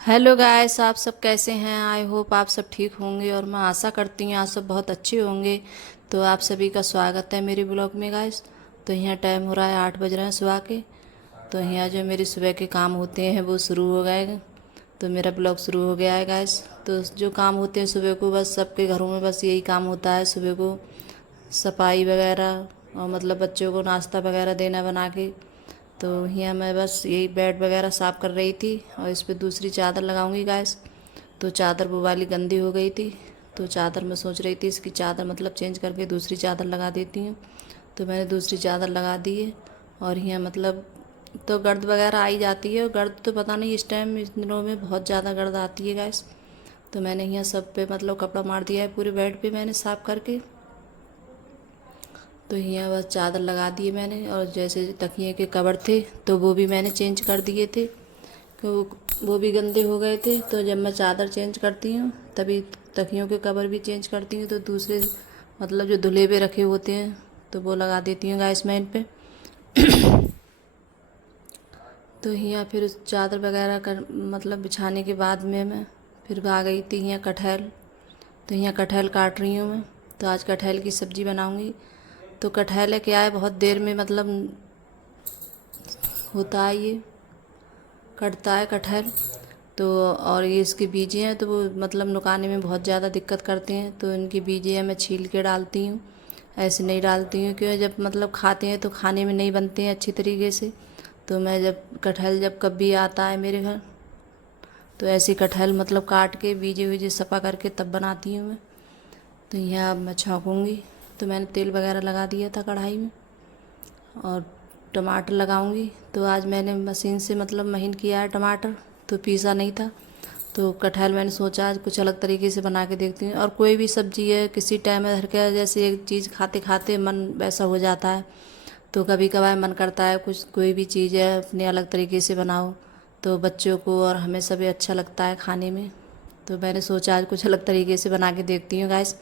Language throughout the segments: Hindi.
हेलो गाइस, आप सब कैसे हैं। आई होप आप सब ठीक होंगे और मैं आशा करती हूँ आप सब बहुत अच्छे होंगे। तो आप सभी का स्वागत है मेरे ब्लॉग में गाइस। तो यहाँ टाइम हो रहा है 8 बज रहे हैं सुबह के। तो यहाँ जो मेरे सुबह के काम होते हैं वो शुरू हो गए। तो मेरा ब्लॉग शुरू हो गया है गाइस। तो जो काम होते हैं सुबह को, बस सबके घरों में बस यही काम होता है सुबह को, सफाई वगैरह और मतलब बच्चों को नाश्ता वगैरह देना बना के। तो यहाँ मैं बस यही बेड वगैरह साफ़ कर रही थी और इस पे दूसरी चादर लगाऊंगी गैस। तो चादर वो वाली गंदी हो गई थी। तो चादर मैं सोच रही थी इसकी चादर मतलब चेंज करके दूसरी चादर लगा देती हूँ। तो मैंने दूसरी चादर लगा दी है। और यहाँ मतलब तो गर्द वगैरह आई जाती है, और गर्द तो पता नहीं इस टाइम इस दिनों में बहुत ज़्यादा गर्द आती है गैस। तो मैंने यहाँ सब पे मतलब कपड़ा मार दिया है, पूरे बेड पे मैंने साफ़ करके। तो यहाँ बस चादर लगा दिए मैंने, और जैसे तकिए के कवर थे तो वो भी मैंने चेंज कर दिए थे, क्योंकि वो भी गंदे हो गए थे। तो जब मैं चादर चेंज करती हूँ तभी तकियों के कवर भी चेंज करती हूँ। तो दूसरे मतलब जो धुले हुए रखे होते हैं तो वो लगा देती हूँ गैस मैन पे। तो यहाँ फिर उस चादर वगैरह कर मतलब बिछाने के बाद में मैं फिर आ गई थी यहाँ कटहल। तो यहाँ कटहल काट रही हूँ मैं। तो आज कटहल की सब्ज़ी बनाऊँगी। तो कटहल है क्या है, बहुत देर में मतलब होता है ये, कटता है कटहल। तो और ये इसके बीजे हैं तो वो मतलब नुकाने में बहुत ज़्यादा दिक्कत करते हैं। तो इनके बीजे हैं मैं छील के डालती हूँ, ऐसे नहीं डालती हूँ क्योंकि जब मतलब खाते हैं तो खाने में नहीं बनते हैं अच्छी तरीके से। तो मैं जब कटहल जब कभी आता है मेरे घर तो ऐसे कटहल मतलब काट के बीजे वीजे सफ़ा करके तब बनाती हूँ मैं। तो यहाँ अब मैं छौंकूँगी। तो मैंने तेल वगैरह लगा दिया था कढ़ाई में, और टमाटर लगाऊंगी। तो आज मैंने मशीन से मतलब महीन किया है टमाटर, तो पीसा नहीं था। तो कटहल मैंने सोचा आज कुछ अलग तरीके से बना के देखती हूँ। और कोई भी सब्ज़ी है किसी टाइम में हर क्या, जैसे एक चीज़ खाते खाते मन वैसा हो जाता है। तो कभी कभार मन करता है कुछ कोई भी चीज़ है अपने अलग तरीके से बनाओ, तो बच्चों को और हमें सभी अच्छा लगता है खाने में। तो मैंने सोचा आज कुछ अलग तरीके से बना के देखती हूँ गैस।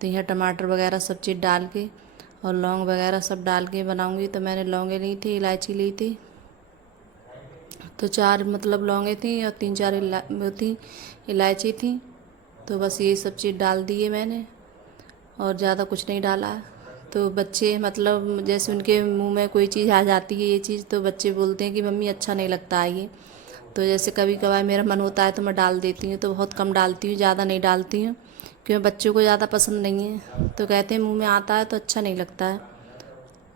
तो यहाँ टमाटर वगैरह सब चीज़ डाल के और लौंग वगैरह सब डाल के बनाऊंगी। तो मैंने लौंगे ली थी, इलायची ली थी। तो 4 मतलब लौंगे थी और 3-4 वो थी इलायची थी। तो बस ये सब चीज़ डाल दिए मैंने, और ज़्यादा कुछ नहीं डाला। तो बच्चे मतलब जैसे उनके मुंह में कोई चीज़ आ जाती है ये चीज़, तो बच्चे बोलते हैं कि मम्मी अच्छा नहीं लगता है ये। तो जैसे कभी कभार मेरा मन होता है तो मैं डाल देती हूँ, तो बहुत कम डालती हूँ, ज़्यादा नहीं डालती हूँ क्योंकि बच्चों को ज़्यादा पसंद नहीं है। तो कहते हैं मुंह में आता है तो अच्छा नहीं लगता है।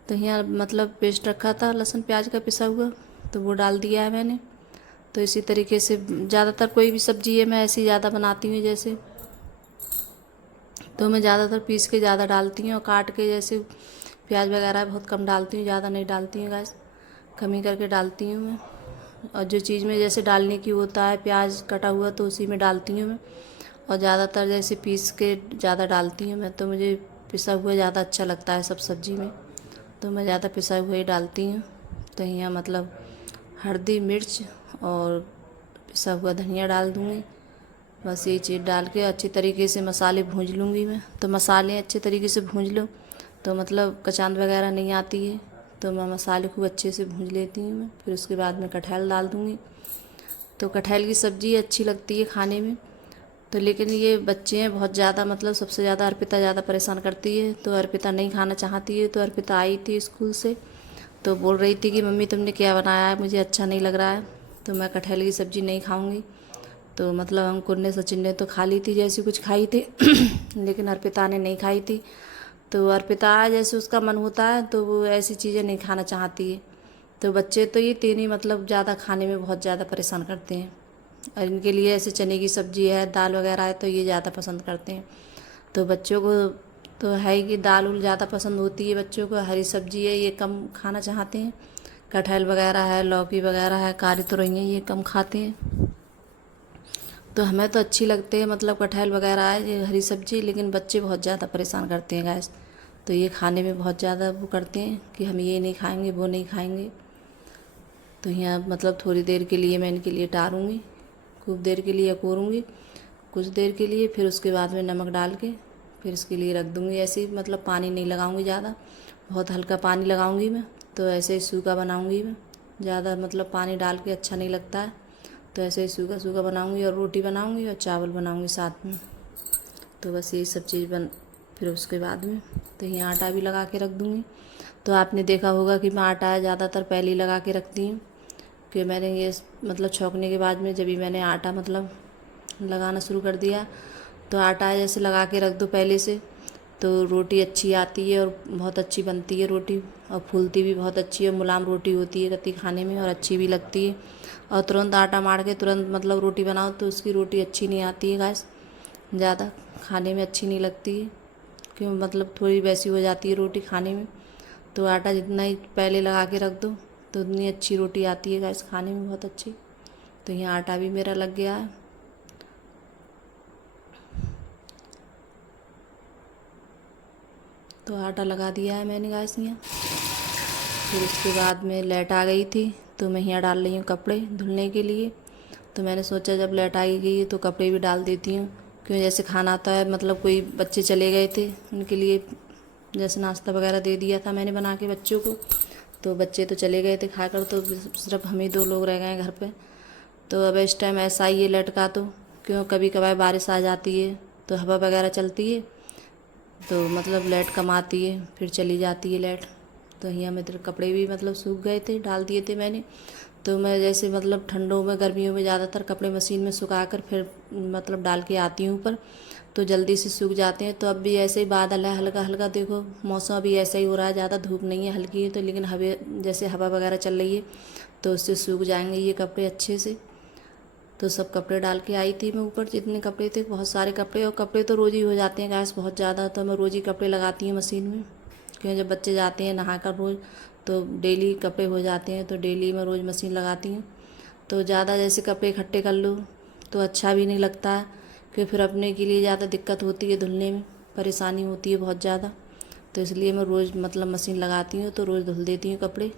तो यहाँ मतलब पेस्ट रखा था लहसुन प्याज का पिसा हुआ, तो वो डाल दिया है मैंने। तो इसी तरीके से ज़्यादातर कोई भी सब्ज़ी है मैं ऐसी ज़्यादा बनाती हूँ जैसे, तो मैं ज़्यादातर पीस के ज़्यादा डालती हूँ, और काट के जैसे प्याज वगैरह बहुत कम डालती हूँ, ज़्यादा नहीं डालती हूँ गैस, कम ही करके डालती हूँ मैं। और जो चीज़ में जैसे डालने की होता है प्याज कटा हुआ तो उसी में डालती हूँ मैं। और ज़्यादातर जैसे पीस के ज़्यादा डालती हूँ मैं, तो मुझे पिसा हुआ ज़्यादा अच्छा लगता है सब सब्ज़ी में। तो मैं ज़्यादा पिसा हुआ ही डालती हूँ। तो यहाँ मतलब हल्दी मिर्च और पिसा हुआ धनिया डाल दूँगी। बस ये चीज़ डाल के अच्छी तरीके से मसाले भूंज लूँगी मैं। तो मसाले अच्छे तरीके से भूंज लो तो मतलब कचांद वगैरह नहीं आती है। तो मैं मसाले खूब अच्छे से भूंज लेती हूँ मैं। फिर उसके बाद में कटहल डाल दूँगी। तो कटहल की सब्ज़ी अच्छी लगती है खाने में। तो लेकिन ये बच्चे हैं बहुत ज़्यादा, मतलब सबसे ज़्यादा अर्पिता ज़्यादा परेशान करती है। तो अर्पिता नहीं खाना चाहती है। तो अर्पिता आई थी स्कूल से तो बोल रही थी कि मम्मी तुमने क्या बनाया है, मुझे अच्छा नहीं लग रहा है, तो मैं कटहल की सब्ज़ी नहीं खाऊंगी। तो मतलब अंकुर ने सचिन ने तो खा ली थी जैसी कुछ खाई थी लेकिन अर्पिता ने नहीं खाई थी। तो अर्पिता जैसे उसका मन होता है तो वो ऐसी चीज़ें नहीं खाना चाहती है। तो बच्चे तो ये तीन ही मतलब ज़्यादा खाने में बहुत ज़्यादा परेशान करते हैं। और इनके लिए ऐसे चने की सब्ज़ी है, दाल वगैरह है तो ये ज़्यादा पसंद करते हैं। तो बच्चों को तो है ही कि दाल उल ज़्यादा पसंद होती है बच्चों को, हरी सब्ज़ी है ये कम खाना चाहते हैं। कटहल वगैरह है, लौकी वगैरह है, काली तोरइयाँ ये कम खाते हैं। तो हमें तो अच्छी लगती है मतलब कटहल वगैरह है ये हरी सब्ज़ी, लेकिन बच्चे बहुत ज़्यादा परेशान करते हैं गैस। तो ये खाने में बहुत ज़्यादा वो करते हैं कि हम ये नहीं खाएंगे वो नहीं खाएंगे। तो यहाँ मतलब थोड़ी देर के लिए मैं इनके लिए टारूँगी, खूब देर के लिए अकोरूँगी कुछ देर के लिए। फिर उसके बाद में नमक डाल के फिर इसके लिए रख दूँगी ऐसे ही, मतलब पानी नहीं लगाऊँगी ज़्यादा, बहुत हल्का पानी लगाऊँगी मैं। तो ऐसे ही सूखा बनाऊँगी मैं, ज़्यादा मतलब पानी डाल के अच्छा नहीं लगता है। तो ऐसे ही सूखा सूखा बनाऊँगी और रोटी बनाऊँगी और चावल बनाऊँगी साथ में। तो बस यही सब चीज़ फिर उसके बाद में तो यहाँ आटा भी लगा के रख दूँगी। तो आपने देखा होगा कि मैं आटा ज़्यादातर पहले ही लगा के रखती हूँ, कि मैंने ये मतलब छौंकने के बाद में जब भी मैंने आटा मतलब लगाना शुरू कर दिया, तो आटा जैसे लगा के रख दो पहले से, तो रोटी अच्छी आती है और बहुत अच्छी बनती है रोटी, और फूलती भी बहुत अच्छी है, मुलायम रोटी होती है कत्ती खाने में और अच्छी भी लगती है। और तुरंत आटा मार के तुरंत मतलब रोटी बनाओ तो उसकी रोटी अच्छी नहीं आती है गाइस, ज़्यादा खाने में अच्छी नहीं लगती है, क्यों मतलब थोड़ी वैसी हो जाती है रोटी खाने में। तो आटा जितना ही पहले लगा के रख दो तो उतनी अच्छी रोटी आती है गाइस, खाने में बहुत अच्छी। तो यहाँ आटा भी मेरा लग गया है। तो आटा लगा दिया है मैंने गाइस यहाँ। फिर उसके बाद में लाइट आ गई थी, तो मैं यहाँ डाल रही हूँ कपड़े धुलने के लिए। तो मैंने सोचा जब लाइट आई गई तो कपड़े भी डाल देती हूँ, क्यों जैसे खाना आता है मतलब कोई बच्चे चले गए थे, उनके लिए जैसे नाश्ता वगैरह दे दिया था मैंने बना के बच्चों को, तो बच्चे तो चले गए थे खाकर, तो सिर्फ हम ही 2 लोग रह गए घर पे। तो अब इस टाइम ऐसा ही है लाइट का, तो क्यों कभी कभार बारिश आ जाती है तो हवा वगैरह चलती है, तो मतलब लाइट कम आती है, फिर चली जाती है लाइट। तो यहाँ मेरे कपड़े भी मतलब सूख गए थे, डाल दिए थे मैंने। तो मैं जैसे मतलब ठंडों में गर्मियों में ज़्यादातर कपड़े मशीन में सुखा कर फिर मतलब डाल के आती हूँ ऊपर, तो जल्दी से सूख जाते हैं। तो अब भी ऐसे ही बादल है हल्का हल्का, देखो मौसम अभी ऐसा ही हो रहा है, ज़्यादा धूप नहीं है, हल्की है, तो लेकिन हवा जैसे हवा वगैरह चल रही है तो उससे सूख जाएंगे ये कपड़े अच्छे से। तो सब कपड़े डाल के आई थी मैं ऊपर, जितने कपड़े थे बहुत सारे कपड़े, और कपड़े तो रोज़ ही हो जाते हैं गैस बहुत ज़्यादा, तो मैं रोज़ ही कपड़े लगाती हूँ मशीन में, क्योंकि जब बच्चे जाते हैं नहा कर रोज़ तो डेली कपड़े हो जाते हैं, तो डेली मैं रोज़ मशीन लगाती हूँ। तो ज़्यादा जैसे कपड़े इकट्ठे कर लो तो अच्छा भी नहीं लगता है, क्योंकि फिर अपने के लिए ज़्यादा दिक्कत होती है, धुलने में परेशानी होती है बहुत ज़्यादा। तो इसलिए मैं रोज़ मतलब मशीन लगाती हूँ, तो रोज़ धुल देती हूँ कपड़े।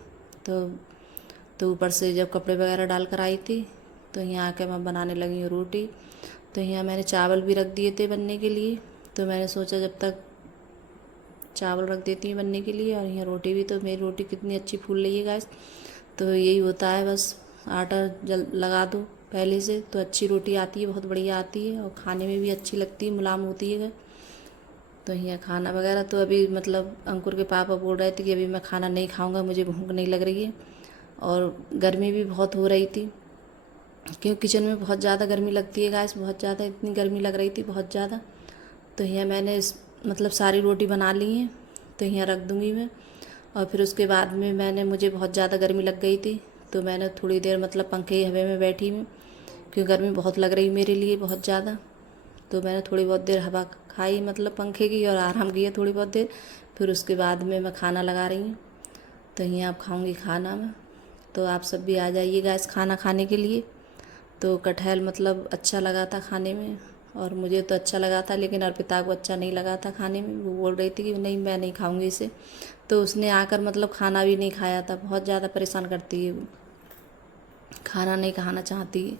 तो ऊपर से जब कपड़े वगैरह डाल कर आई थी तो यहाँ आके मैं बनाने लगी हूँ रोटी। तो यहाँ मैंने चावल भी रख दिए थे बनने के लिए, तो मैंने सोचा जब तक चावल रख देती हूँ बनने के लिए, और यहाँ रोटी भी, तो मेरी रोटी कितनी अच्छी फूल रही है गाइस। तो यही होता है, बस आटा जल लगा दो पहले से तो अच्छी रोटी आती है, बहुत बढ़िया आती है, और खाने में भी अच्छी लगती है, मुलायम होती है। तो यहाँ खाना वगैरह तो अभी मतलब अंकुर के पापा बोल रहे थे कि अभी मैं खाना नहीं खाऊंगा, मुझे भूख नहीं लग रही है, और गर्मी भी बहुत हो रही थी, क्योंकि किचन में बहुत ज़्यादा गर्मी लगती है गैस, बहुत ज़्यादा इतनी गर्मी लग रही थी बहुत ज़्यादा। तो यहाँ मैंने मतलब सारी रोटी बना ली है, तो यहाँ रख दूँगी मैं। और फिर उसके बाद में मुझे बहुत ज़्यादा गर्मी लग गई थी, तो मैंने थोड़ी देर मतलब पंखे की हवा में बैठी हूँ, क्योंकि गर्मी बहुत लग रही मेरे लिए बहुत ज़्यादा। तो मैंने थोड़ी बहुत देर हवा खाई मतलब पंखे की, और आराम किया थोड़ी बहुत देर। फिर उसके बाद में मैं खाना लगा रही हूँ, तो यहाँ आप खाऊँगी खाना में। तो आप सब भी आ जाइएगा इस खाना खाने के लिए। तो कटहल मतलब अच्छा लगा था खाने में, और मुझे तो अच्छा लगा था, लेकिन अर्पिता को अच्छा नहीं लगा था खाने में, वो बोल रही थी कि नहीं मैं नहीं खाऊंगी इसे। तो उसने आकर मतलब खाना भी नहीं खाया था, बहुत ज़्यादा परेशान करती है वो, खाना नहीं खाना चाहती है।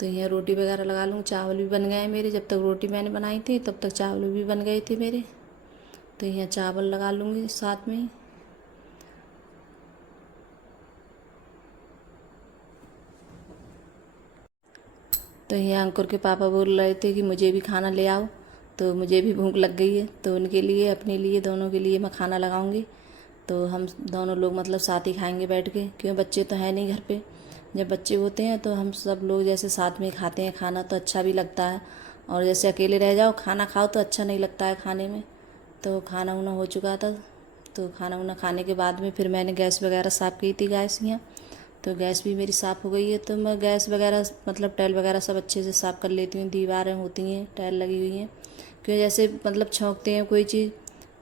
तो यहाँ रोटी वगैरह लगा लूँ, चावल भी बन गए मेरे, जब तक रोटी मैंने बनाई थी तब तक चावल भी बन गए थे मेरे। तो यहाँ चावल लगा लूँगी साथ में। तो यहाँ अंकुर के पापा बोल रहे थे कि मुझे भी खाना ले आओ, तो मुझे भी भूख लग गई है, तो उनके लिए अपने लिए दोनों के लिए मैं खाना लगाऊंगी। तो हम दोनों लोग मतलब साथ ही खाएंगे बैठ के, क्यों बच्चे तो हैं नहीं घर पे। जब बच्चे होते हैं तो हम सब लोग जैसे साथ में खाते हैं खाना, तो अच्छा भी लगता है, और जैसे अकेले रह जाओ खाना खाओ तो अच्छा नहीं लगता है खाने में। तो खाना उना हो चुका था, तो खाना उना खाने के बाद में फिर मैंने गैस वगैरह साफ़ की थी गैस यहाँ। तो गैस भी मेरी साफ़ हो गई है, तो मैं गैस वगैरह मतलब टाइल वगैरह सब अच्छे से साफ़ कर लेती हूँ, दीवारें होती हैं टाइल लगी हुई हैं, क्योंकि जैसे मतलब छौंकते हैं कोई चीज़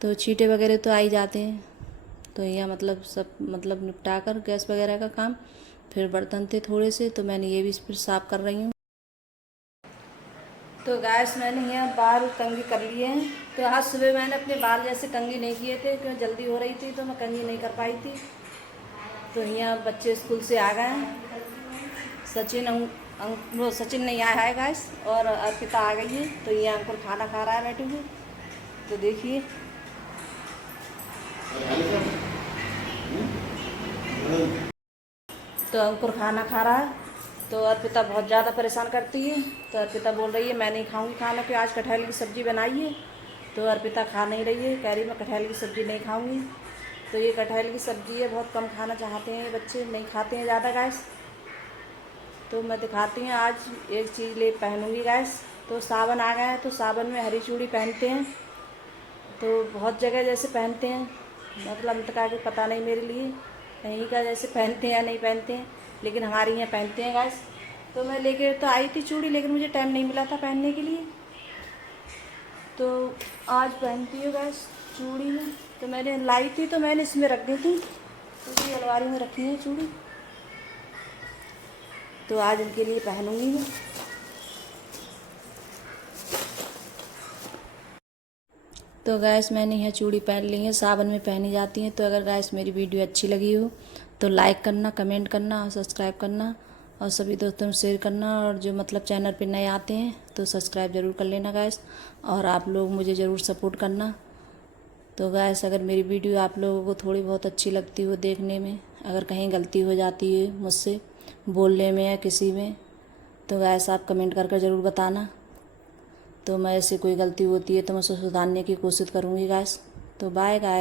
तो छींटे वगैरह तो आ ही जाते हैं। तो यहाँ मतलब सब मतलब निपटा कर गैस वगैरह का काम, फिर बर्तन थे थोड़े से तो मैंने ये भी फिर साफ़ कर रही हूँ। तो गैस मैंने यहाँ बाल कंघी कर लिए हैं। तो आज सुबह मैंने अपने बाल जैसे कंघी नहीं किए थे, क्योंकि जल्दी हो रही थी तो मैं कंघी नहीं कर पाई थी। तो यहाँ बच्चे स्कूल से आ गए हैं, सचिन नहीं आया है गैस, और अर्पिता आ गई है। तो ये अंकुर खाना खा रहा है बैठे हुए, तो देखिए। तो अंकुर खाना खा रहा है, तो अर्पिता बहुत ज़्यादा परेशान करती है। तो अर्पिता बोल रही है मैं नहीं खाऊंगी खाना, कि आज कटहल की सब्ज़ी बनाई है। तो अर्पिता खा नहीं रही है, कह रही मैं कटहल की सब्ज़ी नहीं खाऊंगी। तो ये कटहल की सब्ज़ी है, बहुत कम खाना चाहते हैं ये बच्चे, नहीं खाते हैं ज़्यादा गैस। तो मैं दिखाती हूँ आज एक चीज़ ले पहनूंगी गैस। तो सावन आ गया है, तो सावन में हरी चूड़ी पहनते हैं। तो बहुत जगह जैसे पहनते हैं, मतलब का कि पता नहीं मेरे लिए कहीं का जैसे पहनते हैं या नहीं पहनते हैं, लेकिन हमारे यहाँ पहनते हैं गैस। तो मैं लेके तो आई थी चूड़ी, लेकिन मुझे टाइम नहीं मिला था पहनने के लिए। तो आज पहनती हूँ गैस चूड़ी में। तो मैंने लाई थी तो मैंने इसमें रख दी थी, तो अलमारी में रखी है चूड़ी। तो आज इनके लिए पहनूंगी मैं। तो गैस मैंने यह चूड़ी पहन ली है, सावन में पहनी जाती हैं। तो अगर गैस मेरी वीडियो अच्छी लगी हो तो लाइक करना, कमेंट करना और सब्सक्राइब करना, और सभी दोस्तों में शेयर करना। और जो मतलब चैनल पे नए आते हैं तो सब्सक्राइब ज़रूर कर लेना गैस, और आप लोग मुझे ज़रूर सपोर्ट करना। तो गैस अगर मेरी वीडियो आप लोगों को थोड़ी बहुत अच्छी लगती हो देखने में, अगर कहीं गलती हो जाती है मुझसे बोलने में या किसी में, तो गैस आप कमेंट करके ज़रूर बताना। तो मैं ऐसे कोई गलती होती है तो मैं उसे सुधारने की कोशिश करूँगी गैस। तो बाय गाइस।